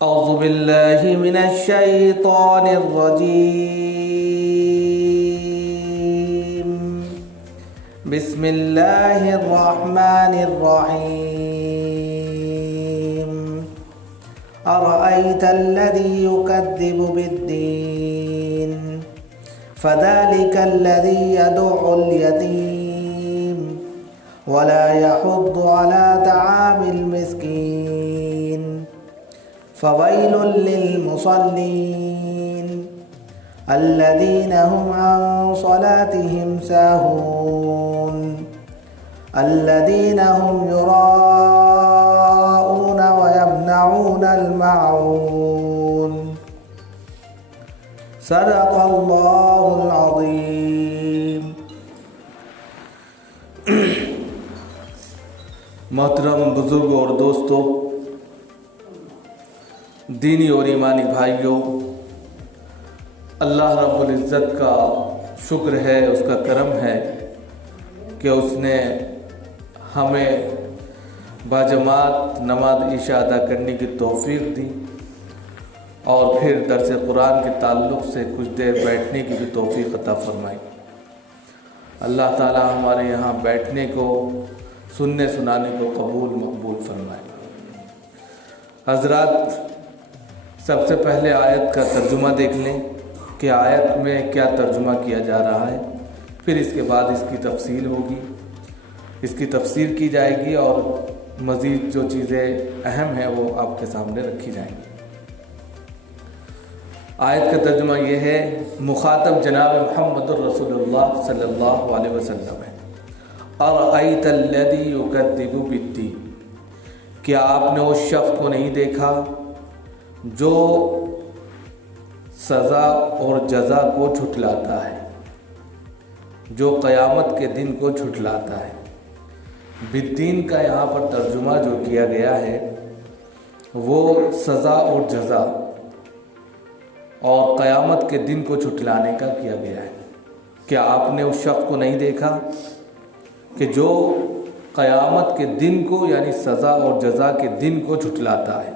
أعوذ بالله من الشيطان الرجيم. بسم الله الرحمن الرحيم. أرأيت الذي يكذب بالدين فذلك الذي يدعو اليتيم ولا يحض على طعام المسكين فويل للمصلين الذين هم عن صلاتهم ساهون الذين هم يراءون ويمنعون الماعون. صدق الله العظيم. محترم بزرگوں اور دوستوں، دینی اور ایمانی بھائیوں، اللہ رب العزت کا شکر ہے، اس کا کرم ہے کہ اس نے ہمیں باجماعت نماز عشاء ادا کرنے کی توفیق دی اور پھر درس قرآن کے تعلق سے کچھ دیر بیٹھنے کی بھی توفیق عطا فرمائی۔ اللہ تعالی ہمارے یہاں بیٹھنے کو، سننے سنانے کو قبول مقبول فرمائے۔ حضرات، سب سے پہلے آیت کا ترجمہ دیکھ لیں کہ آیت میں کیا ترجمہ کیا جا رہا ہے، پھر اس کے بعد اس کی تفصیل ہوگی، اس کی تفسیر کی جائے گی اور مزید جو چیزیں اہم ہیں وہ آپ کے سامنے رکھی جائیں گی۔ آیت کا ترجمہ یہ ہے، مخاطب جناب محمد الرسول اللہ صلی اللہ علیہ وسلم ہے۔ ارأیت الذی یکذب بالدین، کیا آپ نے اس شخص کو نہیں دیکھا جو سزا اور جزا کو جھٹلاتا ہے، جو قیامت کے دن کو جھٹلاتا ہے۔ بالدین کا یہاں پر ترجمہ جو کیا گیا ہے وہ سزا اور جزا اور قیامت کے دن کو جھٹلانے کا کیا گیا ہے۔ کیا آپ نے اس شخص کو نہیں دیکھا کہ جو قیامت کے دن کو یعنی سزا اور جزا کے دن کو جھٹلاتا ہے؟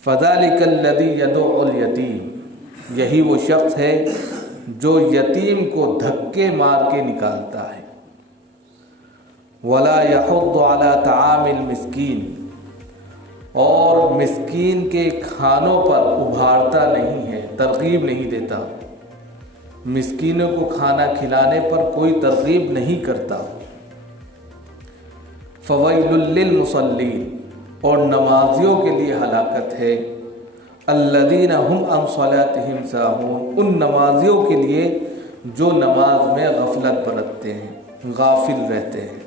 فذلک الذی یدعو الیتیم، یہی وہ شخص ہے جو یتیم کو دھکے مار کے نکالتا ہے۔ ولا یحض علی طعام المسکین، اور مسکین کے کھانوں پر ابھارتا نہیں ہے، ترغیب نہیں دیتا، مسکینوں کو کھانا کھلانے پر کوئی ترغیب نہیں کرتا۔ فویل للمصلین، اور نمازیوں کے لیے ہلاکت ہے۔ الذین هم عن صلاتهم ساہون، ان نمازیوں کے لیے جو نماز میں غفلت برتتے ہیں، غافل رہتے ہیں۔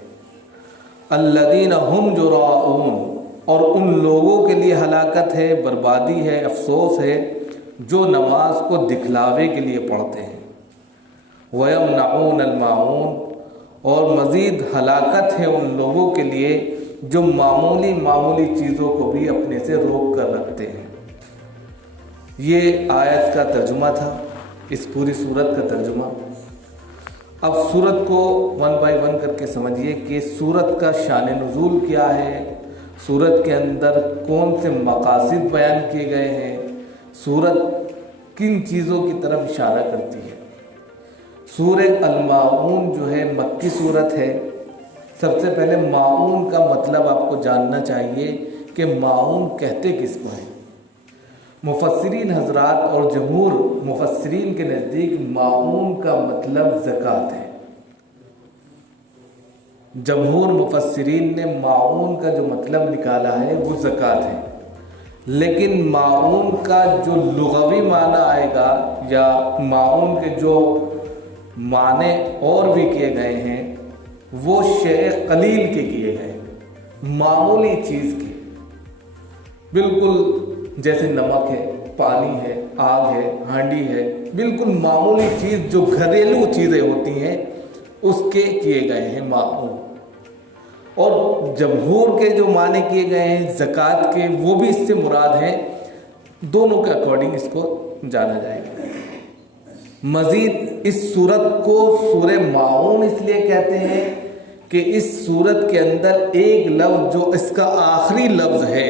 الذین هم یراؤون، اور ان لوگوں کے لیے ہلاکت ہے، بربادی ہے، افسوس ہے جو نماز کو دکھلاوے کے لیے پڑھتے ہیں۔ وَيَمْنَعُونَ الْمَاعُونَ، اور مزید ہلاکت ہے ان لوگوں کے لیے جو معمولی چیزوں کو بھی اپنے سے روک کر رکھتے ہیں۔ یہ آیت کا ترجمہ تھا، اس پوری سورت کا ترجمہ۔ اب سورت کو ون بائی ون کر کے سمجھیے کہ سورت کا شان نزول کیا ہے، سورت کے اندر کون سے مقاصد بیان کیے گئے ہیں، سورت کن چیزوں کی طرف اشارہ کرتی ہے۔ سورہ الماعون جو ہے مکی سورت ہے۔ سب سے پہلے معون کا مطلب آپ کو جاننا چاہیے کہ معون کہتے کس کو ہیں۔ مفسرین حضرات اور جمہور مفسرین کے نزدیک معون کا مطلب زکوٰۃ ہے۔ جمہور مفسرین نے معون کا جو مطلب نکالا ہے وہ زکوٰۃ ہے، لیکن معون کا جو لغوی معنی آئے گا یا معون کے جو معنی اور بھی کیے گئے ہیں وہ شیء قلیل کے کیے گئے، معمولی چیز کے، بالکل جیسے نمک ہے، پانی ہے، آگ ہے، ہانڈی ہے، بالکل معمولی چیز جو گھریلو چیزیں ہوتی ہیں اس کے کیے گئے ہیں معون۔ اور جمہور کے جو معنی کیے گئے ہیں زکوٰۃ کے وہ بھی اس سے مراد ہیں، دونوں کے اکارڈنگ اس کو جانا جائے گا۔ مزید اس سورت کو سورہ معون اس لیے کہتے ہیں کہ اس سورت کے اندر ایک لفظ جو اس کا آخری لفظ ہے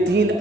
3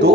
2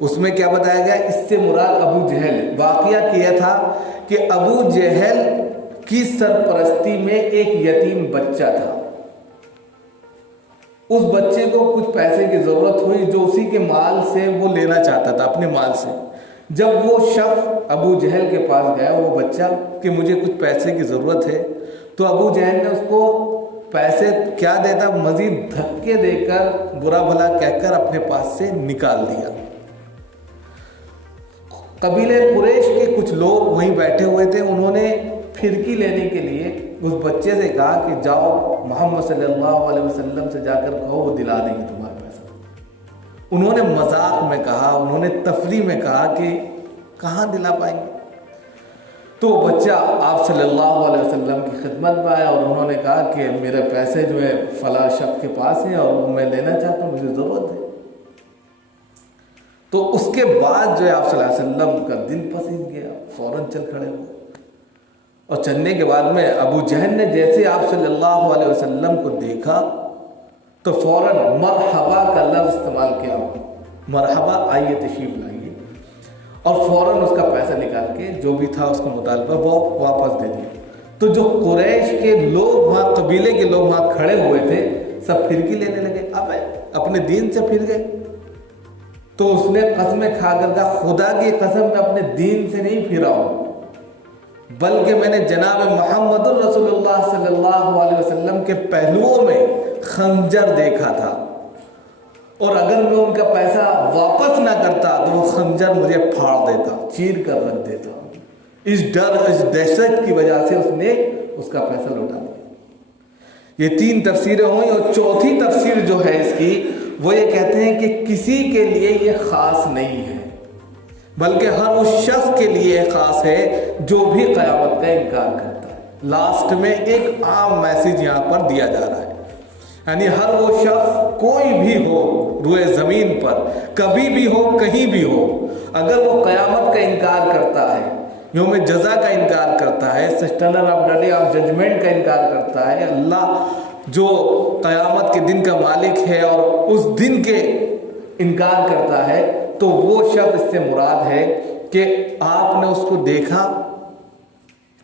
اس میں کیا بتایا گیا؟ اس سے مراد ابو جہل. واقعہ کیا تھا کہ ابو جہل کی سرپرستی میں ایک یتیم بچہ تھا. اس بچے کو کچھ پیسے کی ضرورت ہوئی جو اسی کے مال سے وہ لینا چاہتا تھا، اپنے مال سے. جب وہ شخص ابو جہل کے پاس گیا، وہ بچہ، کہ مجھے کچھ پیسے کی ضرورت ہے، تو ابو جہل نے اس کو پیسے کیا دیتا؟ مزید دھکے دے کر، برا بھلا کہہ کر اپنے پاس سے نکال دیا. قبیلے قریش کے کچھ لوگ وہیں بیٹھے ہوئے تھے. انہوں نے پھرکی لینے کے لیے اس بچے سے کہا کہ جاؤ محمد صلی اللہ علیہ وسلم سے جا کر کہو، وہ دلا دیں گے تمہارا پیسہ. انہوں نے مذاق میں کہا، انہوں نے تفریح میں کہا کہ کہاں دلا پائیں گے. تو وہ بچہ آپ صلی اللہ علیہ وسلم کی خدمت میں آیا اور انہوں نے کہا کہ میرے پیسے جو ہے فلاں شخص کے پاس ہیں اور میں لینا چاہتا ہوں، مجھے ضرورت ہے. تو اس کے بعد جو ہے آپ صلی اللہ علیہ وسلم کا دل پسند گیا، فوراً چل کھڑے ہوئے. اور چلنے کے بعد میں ابو جہل نے جیسے آپ صلی اللہ علیہ وسلم کو دیکھا تو فوراً مرحبا کا لفظ استعمال کیا. مرحبا، آئیے تشریف لائیے. اور فوراً اس کا پیسہ نکال کے جو بھی تھا اس کا مطالبہ وہ واپس دے دیا. تو جو قریش کے لوگ وہاں، قبیلے کے لوگ وہاں کھڑے ہوئے تھے، سب پھرکی لینے لگے. اب اپنے دین سے پھر گئے. تو اس نے قسمیں کھا کر کہا، خدا کی قسم میں اپنے دین سے نہیں پھرا ہوں، بلکہ میں نے جناب محمد الرسول اللہ صلی اللہ علیہ وسلم کے پہلوؤں میں خنجر دیکھا تھا، اور اگر میں ان کا پیسہ واپس نہ کرتا تو وہ خنجر مجھے پھاڑ دیتا، چیر کر رکھ دیتا. اس ڈر، اس دہشت کی وجہ سے اس نے اس کا پیسہ لوٹا دیا. یہ 3 تفسیریں ہوئیں. اور چوتھی تفسیر جو ہے اس کی، وہ یہ کہتے ہیں کہ کسی کے لیے یہ خاص نہیں ہے، بلکہ ہر اس شخص کے لیے خاص ہے جو بھی قیامت کا انکار کرتا ہے. لاسٹ میں ایک عام میسیج یہاں پر دیا جا رہا ہے، یعنی ہر وہ شخص، کوئی بھی ہو روئے زمین پر، کبھی بھی ہو، کہیں بھی ہو، اگر وہ قیامت کا انکار کرتا ہے، یوم جزا کا انکار کرتا ہے، sustainer of the day of judgment کا انکار کرتا ہے، اللہ جو قیامت کے دن کا مالک ہے اور اس دن کے انکار کرتا ہے، تو وہ شخص اس سے مراد ہے کہ آپ نے اس کو دیکھا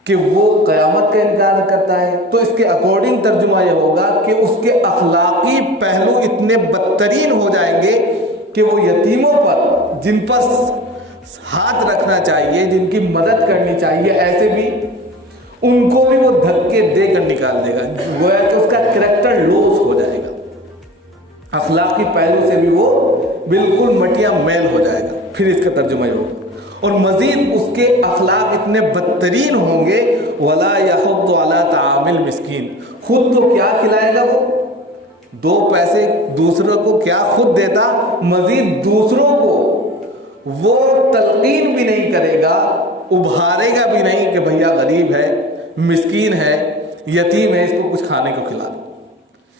کہ وہ قیامت کا انکار کرتا ہے، تو اس کے اکارڈنگ ترجمہ یہ ہوگا کہ اس کے اخلاقی پہلو اتنے بدترین ہو جائیں گے کہ وہ یتیموں پر، جن پر ہاتھ رکھنا چاہیے، جن کی مدد کرنی چاہیے، ایسے بھی ان کو بھی وہ دھکے دے کر نکال دے گا. گویا کہ اس کا کریکٹر لوس ہو جائے گا، اخلاقی پہلو سے بھی وہ بالکل مٹیا میل ہو جائے گا. پھر اس کا ترجمہ یہ ہوگا. اور مزید اس کے اخلاق اتنے بدترین ہوں گے، وَلَا يَحُضُّ عَلَىٰ طَعَامِ الْمِسْكِينِ، خود تو کیا کھلائے گا، وہ 2 پیسے دوسروں کو کیا خود دیتا، مزید دوسروں کو وہ تلقین بھی نہیں کرے گا، ابھارے گا بھی نہیں کہ بھیا غریب ہے، مسکین ہے، یتیم ہے، اس کو کچھ کھانے کو کھلا دو.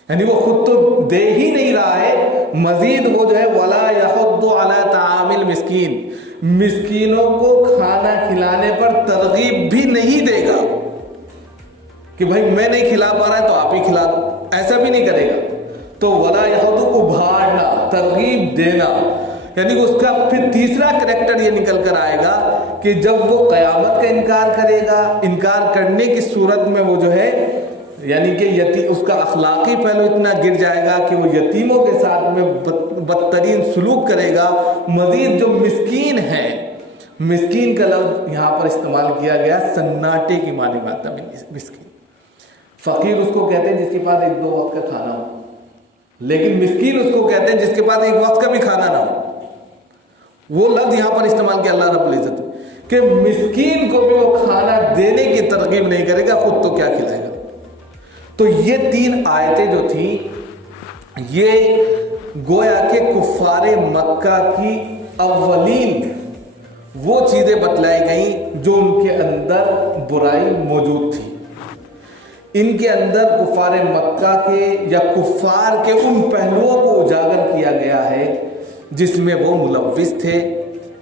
یعنی وہ خود تو دے ہی نہیں رہا ہے، مزید وہ جو ہے وَلَا يَحُضُّ عَلَىٰ طَعَامِ الْمِسْكِينِ، مسکینوں کو کھانا کھلانے پر ترغیب بھی نہیں دے گا کہ بھائی میں نہیں کھلا پا رہا ہے تو آپ ہی کھلا دو، ایسا بھی نہیں کرے گا. تو وَلَا يَحُضُّ، ابھارنا، ترغیب دینا. یعنی اس کا پھر تیسرا کریکٹر یہ نکل کر آئے گا کہ جب وہ قیامت کا انکار کرے گا، انکار کرنے کی صورت میں وہ جو ہے، یعنی کہ اس کا اخلاقی پہلو اتنا گر جائے گا کہ وہ یتیموں کے ساتھ میں بدترین سلوک کرے گا. مزید جو مسکین ہے، مسکین کا لفظ یہاں پر استعمال کیا گیا سناٹے کی معنی میں آتا ہے. مسکین، فقیر اس کو کہتے ہیں جس کے پاس 1-2 وقت کا کھانا ہو، لیکن مسکین اس کو کہتے ہیں جس کے پاس 1 وقت کا بھی کھانا نہ ہو. وہ لفظ یہاں پر استعمال کیا اللہ رب العزت کہ مسکین کو بھی وہ کھانا دینے کی ترغیب نہیں کرے گا، خود تو کیا کھلائے گا. تو یہ 3 آیتیں جو تھیں، یہ گویا کہ کفار مکہ کی اولین وہ چیزیں بتلائی گئیں جو ان کے اندر برائی موجود تھی. ان کے اندر کفار مکہ کے یا کفار کے ان پہلوؤں کو اجاگر کیا گیا ہے جس میں وہ ملوث تھے،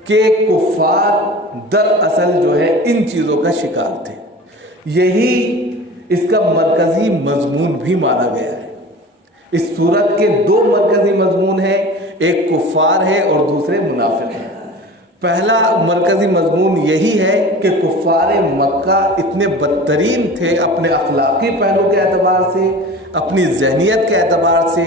کہ کفار دراصل جو ہے ان چیزوں کا شکار تھے. یہی اس کا مرکزی مضمون بھی مانا گیا ہے. اس سورت کے 2 مرکزی مضمون ہیں. ایک کفار ہے اور دوسرے منافق ہیں۔ پہلا مرکزی مضمون یہی ہے کہ کفار مکہ اتنے بدترین تھے اپنے اخلاقی پہلو کے اعتبار سے، اپنی ذہنیت کے اعتبار سے،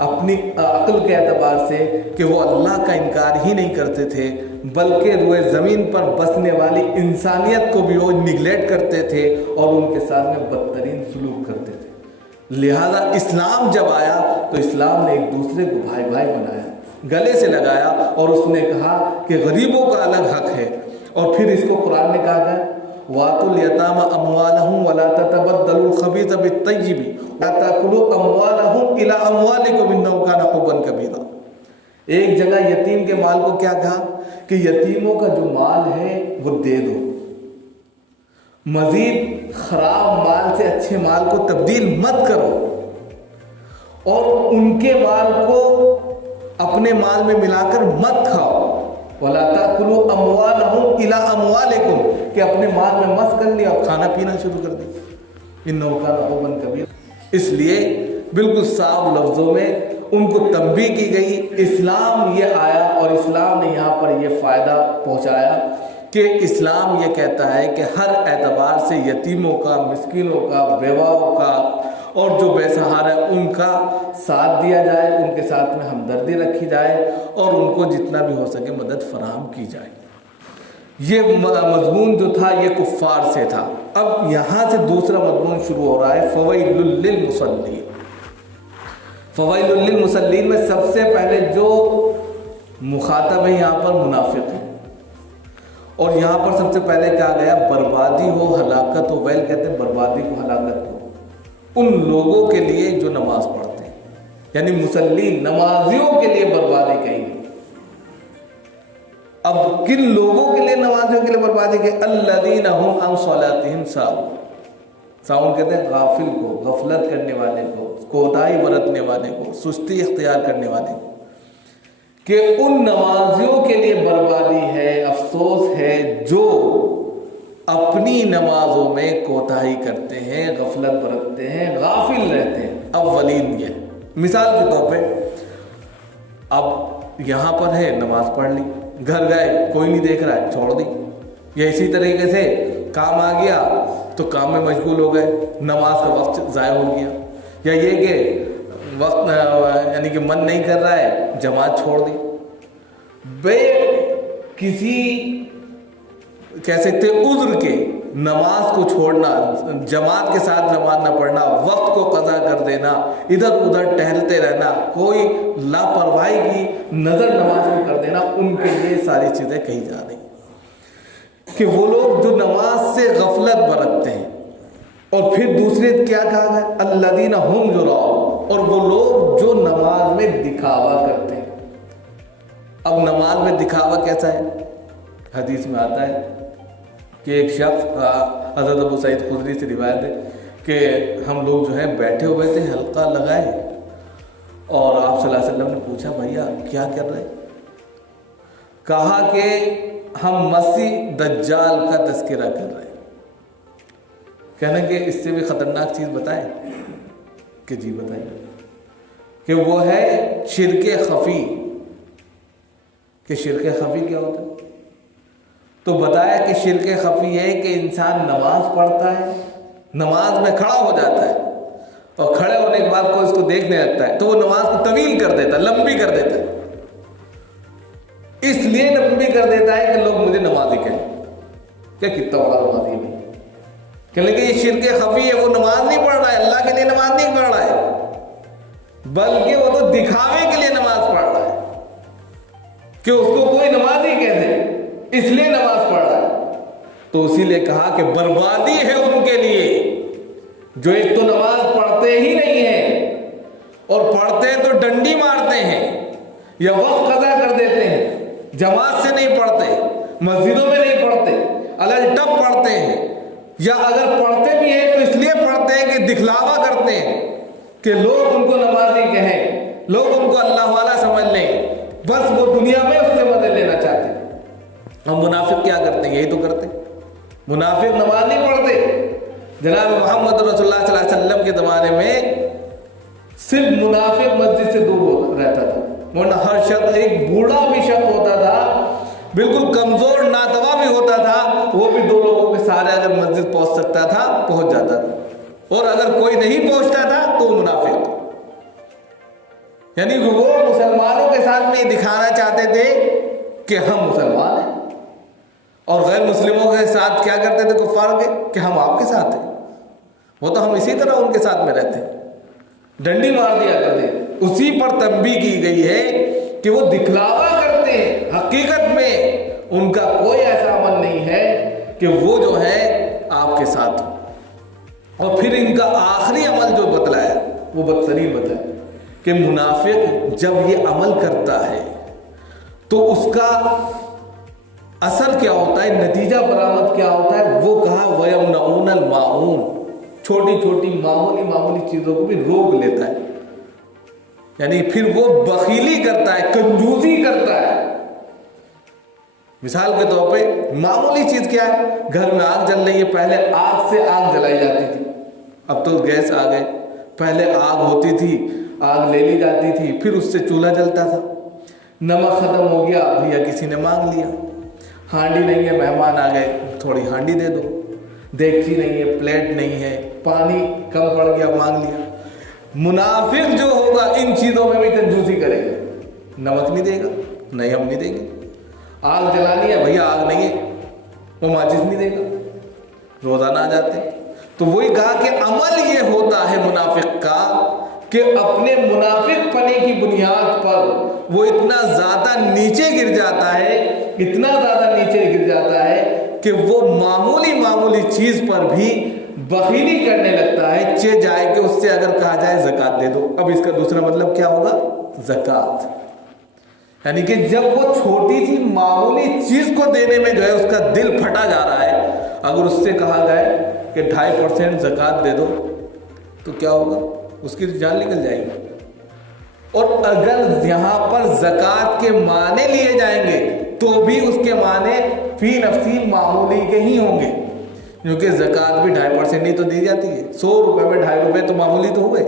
اپنی عقل کے اعتبار سے، کہ وہ اللہ کا انکار ہی نہیں کرتے تھے بلکہ روئے زمین پر بسنے والی انسانیت کو بھی وہ نگلیکٹ کرتے تھے اور ان کے ساتھ میں بدترین سلوک کرتے تھے۔ لہذا اسلام جب آیا تو اسلام نے ایک دوسرے کو بھائی بھائی بنایا، گلے سے لگایا، اور اس نے کہا کہ غریبوں کا الگ حق ہے۔ اور پھر اس کو قرآن نے کہا ہے وَآتُوا الْيَتَامَى أَمْوَالَهُمْ وَلَا تَتَبَدَّلُوا الْخَبِيثَ بِالطَّيِّبِ وَلَا تَأْكُلُوا أَمْوَالَهُمْ إِلَىٰ أَمْوَالِكُمْ إِنَّهُ كَانَ حُبًّا كَبِيرًا۔ ایک جگہ یتیم کے مال کو کیا کہا کہ یتیموں کا جو مال ہے وہ دے دو، مزید خراب مال سے اچھے مال کو تبدیل مت کرو، اور ان کے مال کو اپنے مال میں ملا کر مت کھاؤ۔ وَلَا تَأْكُلُوا أَمْوَالَهُمْ إِلَىٰ أَمْوَالِكُمْ، کہ اپنے مال میں مس کر لیا اور کھانا پینا شروع کر دیا۔ إِنَّهُ كَانَ حُبًّا كَبِيرًا۔ اس لیے بالکل صاف لفظوں میں ان کو تنبیہ کی گئی۔ اسلام یہ آیا اور اسلام نے یہاں پر یہ فائدہ پہنچایا کہ اسلام یہ کہتا ہے کہ ہر اعتبار سے یتیموں کا، مسکینوں کا، بیواؤں کا اور جو بے سہارا ہے ان کا ساتھ دیا جائے، ان کے ساتھ میں ہمدردی رکھی جائے اور ان کو جتنا بھی ہو سکے مدد فراہم کی جائے۔ یہ مضمون جو تھا یہ کفار سے تھا۔ اب یہاں سے دوسرا مضمون شروع ہو رہا ہے فویل للمصلین۔ فویل للمصلین میں سب سے پہلے جو مخاطب ہے یہاں پر منافق ہے، اور یہاں پر سب سے پہلے کہا گیا بربادی ہو، ہلاکت ہو۔ ویل کہتے ہیں بربادی کو، ہلاکت کو ان لوگوں کے لیے جو نماز پڑھتے ہیں، یعنی مسلین نمازیوں کے لیے بربادی کہی گئی۔ اب کن لوگوں کے لیے نمازیوں کے لیے بربادی کہی؟ الذین هم عن صلاتهم ساہون۔ ساہون کہتے ہیں غافل کو، غفلت کرنے والے کو، کوتاہی برتنے والے کو، سستی اختیار کرنے والے کو، کہ ان نمازیوں کے لیے بربادی ہے، افسوس ہے جو اپنی نمازوں میں کوتاہی کرتے ہیں، غفلت برتتے ہیں، غافل رہتے ہیں۔ اولین یہ مثال کے طور پہ، اب یہاں پر ہے نماز پڑھ لی، گھر گئے کوئی نہیں دیکھ رہا ہے چھوڑ دی، یا اسی طریقے سے کام آ گیا تو کام میں مشغول ہو گئے، نماز کا وقت ضائع ہو گیا، یا یہ کہ وقت یعنی کہ من نہیں کر رہا ہے جماعت چھوڑ دی۔ بے کسی کہہ سکتے عذر کے نماز کو چھوڑنا، جماعت کے ساتھ نماز نہ پڑھنا، وقت کو قضا کر دینا، ادھر ادھر ٹہلتے رہنا، کوئی لاپرواہی کی نظر نماز کو کر دینا، ان کے لیے ساری چیزیں کہی جا رہی کہ وہ لوگ جو نماز سے غفلت برتتے ہیں۔ اور پھر دوسرے کیا کہا ہے؟ الذین هم یراؤن، اور وہ لوگ جو نماز میں دکھاوا کرتے ہیں۔ اب نماز میں دکھاوا کیسا ہے؟ حدیث میں آتا ہے کہ ایک شخص، حضرت ابو سعید خدری سے روایت ہے کہ ہم لوگ جو ہے بیٹھے ہوئے تھے حلقہ لگائے، اور آپ صلی اللہ علیہ وسلم نے پوچھا بھیا کیا کر رہے؟ کہا کہ ہم مسیح دجال کا تذکرہ کر رہے ہیں۔ کہنا کہ اس سے بھی خطرناک چیز بتائیں کہ جی بتائیے، کہ وہ ہے شرک خفی۔ کہ شرک خفی کیا ہوتا ہے؟ تو بتایا کہ شرک خفی ہے کہ انسان نماز پڑھتا ہے، نماز میں کھڑا ہو جاتا ہے، اور کھڑے ہونے کے بعد کوئی اس کو دیکھنے لگتا ہے تو وہ نماز کو طویل کر دیتا ہے، لمبی کر دیتا ہے۔ اس لیے لمبی کر دیتا ہے کہ لوگ مجھے نمازی کہیں، کیا کتنا بڑا نمازی ہے، کہ لیکن یہ شرک خفی ہے، وہ نماز نہیں پڑھ رہا ہے، اللہ کے لیے نماز نہیں پڑھ رہا ہے، بلکہ وہ تو دکھاوے کے لیے نماز پڑھ رہا ہے کہ اس کو کوئی نمازی کہہ دے، اس لیے نماز پڑھ رہا ہے۔ تو اسی لیے کہا کہ بربادی ہے ان کے لیے جو ایک تو نماز پڑھتے ہی نہیں ہیں، اور پڑھتے ہیں تو ڈنڈی مارتے ہیں یا وقت قضا کر دیتے ہیں، جماعت سے نہیں پڑھتے، مسجدوں میں نہیں پڑھتے، الگ ٹپ پڑھتے ہیں، یا اگر پڑھتے بھی ہیں تو اس لیے پڑھتے ہیں کہ دکھلاوا کرتے ہیں کہ لوگ ان کو نمازی کہیں، لوگ ان کو اللہ والا سمجھ لیں، بس وہ دنیا میں اس سے مدد لینا چاہتے ہیں۔ اب منافق کیا کرتے ہیں؟ یہی تو کرتے ہیں۔ منافق نماز نہیں پڑھتے۔ جناب محمد رسول اللہ صلی اللہ علیہ وسلم کے زمانے میں صرف منافق مسجد سے دور رہتا تھا، ورنہ ہر شخص، ایک بوڑھا بھی شخص ہوتا تھا، بالکل کمزور ناتواں بھی ہوتا تھا، وہ بھی 2 لوگوں کے سارے اگر مسجد پہنچ سکتا تھا پہنچ جاتا تھا، اور اگر کوئی نہیں پہنچتا تھا تو منافق. یعنی وہ مسلمانوں کے ساتھ میں دکھانا چاہتے تھے کہ ہم مسلمان ہیں، اور غیر مسلموں کے ساتھ کیا کرتے تھے کفار کے کہ ہم آپ کے ساتھ ہیں. وہ تو ہم اسی طرح ان کے ساتھ میں رہتے ہیں، ڈنڈی مار دیا کرتے. اسی پر تنبیہ کی گئی ہے کہ وہ دکھلاوا کرتے ہیں، حقیقت میں ان کا کوئی ایسا عمل نہیں ہے کہ وہ جو ہے آپ کے ساتھ ہو. اور پھر ان کا آخری عمل جو بتلایا وہ بدترین بتلایا کہ منافق جب یہ عمل کرتا ہے تو اس کا اثر کیا ہوتا ہے، نتیجہ برآمد کیا ہوتا ہے. وہ کہا وَيَمْنَعُونَ الْمَاعُونَ، چھوٹی چھوٹی معمولی چیزوں کو بھی روک لیتا ہے. یعنی پھر وہ بخیلی کرتا ہے، کنجوسی کرتا ہے. مثال کے طور پہ معمولی چیز کیا ہے، گھر میں آگ جل رہی ہے، پہلے آگ سے آگ جلائی جاتی تھی، اب تو گیس آ گئے. پہلے آگ ہوتی تھی، آگ لے لی جاتی تھی، پھر اس سے چولہا جلتا تھا. نمک ختم ہو گیا، بھیا کسی نے مانگ لیا. ہانڈی نہیں ہے، مہمان آ گئے، تھوڑی ہانڈی دے دو. دیگچی نہیں ہے، پلیٹ نہیں ہے، پانی کم پڑ گیا، مانگ لیا. منافق جو ہوگا ان چیزوں میں بھی کنجوسی کرے گا. نمک نہیں دے گا، نہیں ہم نہیں دیں گے. آگ جلانی ہے، بھیا آگ نہیں ہے، وہ ماچس نہیں دے گا. روزانہ آ جاتے ہیں. تو وہی کہا کہ عمل یہ ہوتا ہے منافق کا کہ اپنے منافق پنے کی بنیاد پر وہ اتنا زیادہ نیچے گر جاتا ہے، اتنا زیادہ نیچے گر جاتا ہے کہ وہ معمولی چیز پر بھی بخیلی کرنے لگتا ہے. جائے کہ اس سے اگر کہا جائے زکوٰۃ دے دو، اب اس کا دوسرا مطلب کیا ہوگا، زکوٰۃ. یعنی کہ جب وہ چھوٹی سی معمولی چیز کو دینے میں جو ہے اس کا دل پھٹا جا رہا ہے، اگر اس سے کہا جائے کہ 2.5% زکوٰۃ دے دو تو کیا ہوگا، اس کی جان نکل جائے گی. اور اگر یہاں پر زکوٰۃ کے معنی لیے جائیں گے تو بھی اس کے معنی فی نفسی معمولی کے ہی ہوں گے، کیونکہ زکوٰۃ بھی 2.5% ہی تو دی جاتی ہے. 100 روپے میں 2.5 روپے تو معمولی تو ہوئے.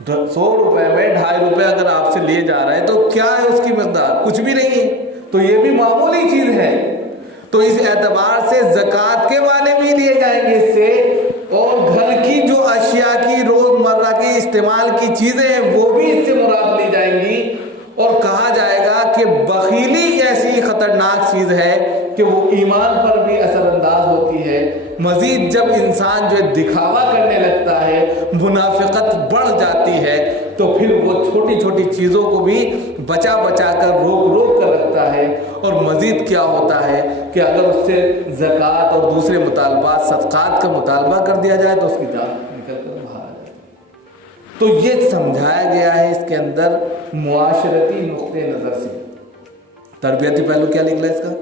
100 روپے میں 2.5 روپے اگر آپ سے لیے جا رہا ہے تو کیا ہے اس کی مقدار، کچھ بھی نہیں ہے. تو یہ بھی معمولی چیز ہے. تو اس اعتبار سے زکوٰۃ کے معنی بھی لیے جائیں گے اس سے، اور گھر کی جو اشیاء کی روزمرہ کی استعمال کی چیزیں ہیں وہ بھی اس سے مراد لی جائیں گی. اور کہا جائے گا کہ بخیلی ایسی خطرناک چیز ہے کہ وہ ایمان پر بھی اثر انداز ہوتی ہے. مزید جب انسان جو دکھاوا کرنے لگتا ہے، منافقت بڑھ جاتی ہے، تو پھر وہ چھوٹی چھوٹی چیزوں کو بھی بچا کر روک کر رکھتا ہے. اور مزید کیا ہوتا ہے کہ اگر اس سے زکوٰۃ اور دوسرے مطالبات صدقات کا مطالبہ کر دیا جائے تو اس کی جان نکل کر باہر آ جاتی ہے. تو یہ سمجھایا گیا ہے اس کے اندر معاشرتی نقطۂ نظر سے. تربیتی پہلو کیا نکلا اس کا،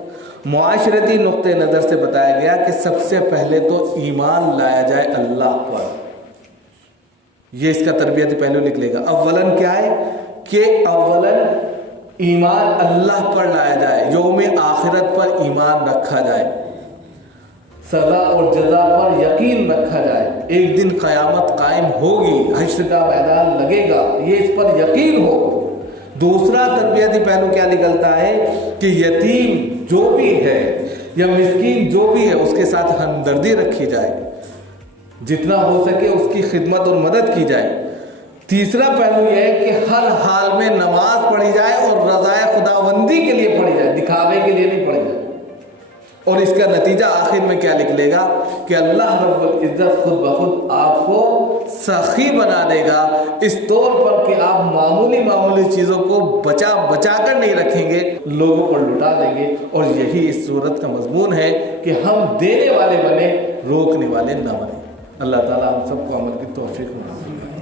معاشرتی نقطۂ نظر سے بتایا گیا کہ سب سے پہلے تو ایمان لایا جائے اللہ پر. یہ اس کا تربیتی پہلو نکلے گا. اولاً کیا ہے کہ اولاً ایمان اللہ پر لایا جائے، یوم آخرت پر ایمان رکھا جائے، سزا اور جزا پر یقین رکھا جائے. ایک دن قیامت قائم ہوگی، حشر کا میدان لگے گا، یہ اس پر یقین ہو. دوسرا تربیتی پہلو کیا نکلتا ہے کہ یتیم جو بھی ہے یا مسکین جو بھی ہے اس کے ساتھ ہمدردی رکھی جائے، جتنا ہو سکے اس کی خدمت اور مدد کی جائے. تیسرا پہلو یہ ہے کہ ہر حال میں نماز پڑھی جائے اور رضائے خداوندی کے لیے پڑھی جائے، دکھاوے کے لیے نہیں پڑھی جائے. اور اس کا نتیجہ آخر میں کیا نکلے گا کہ اللہ رب العزت خود بخود آپ کو سخی بنا دے گا، اس طور پر کہ آپ معمولی چیزوں کو بچا کر نہیں رکھیں گے، لوگوں پر لٹا دیں گے. اور یہی اس صورت کا مضمون ہے کہ ہم دینے والے بنے، روکنے والے نہ بنے. اللہ تعالیٰ ہم سب کو عمل کی توفیق عطا فرمائے.